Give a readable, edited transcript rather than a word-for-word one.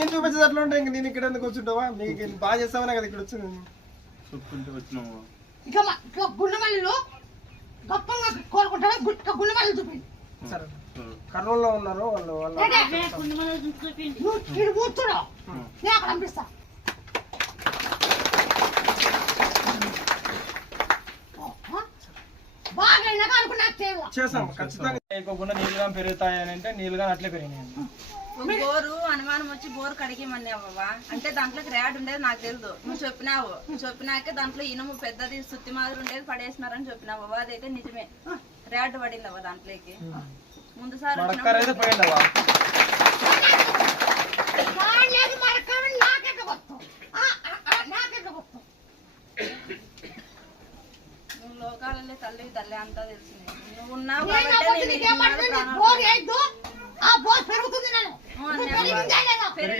నేను చూపించేది అట్లా ఉంటాయి. ఇంక నేను ఇక్కడ ఎందుకు వచ్చుంటావా? మీకు బాగా చేస్తావనే కదా ఇక్కడ వచ్చింది. చెప్పుకుంటే వచ్చినావు. ఇక గుండెమల్లిలో గొప్పగా కోరుకుంటారా? గుండెమల్లి చూపిండి. సరే కర్నూలులో ఉన్నారు వాళ్ళు. నువ్వు కూర్చోడు, నేను అక్కడ పంపిస్తా. బాగా అయినాక అనుకున్నా చేస్తాం ఖచ్చితంగా. లేకోకుండా నీళ్ళుగా పెరుగుతాయని అంటే నీళ్ళుగా అట్లే పెరిగినాయి. బోరు అనుమానం వచ్చి బోరు కడిగేమన్నావా అంటే దాంట్లోకి ర్యాడ్ ఉండేది నాకు తెలియదు. నువ్వు చెప్పినాకే దాంట్లో ఇనుము పెద్దది సుత్తి మాదిరి ఉండేది పడేసినారని చెప్పినావు. అదైతే నిజమే, ర్యాడ్ పడిందవ్వ దాంట్లోకి. ముందు సార్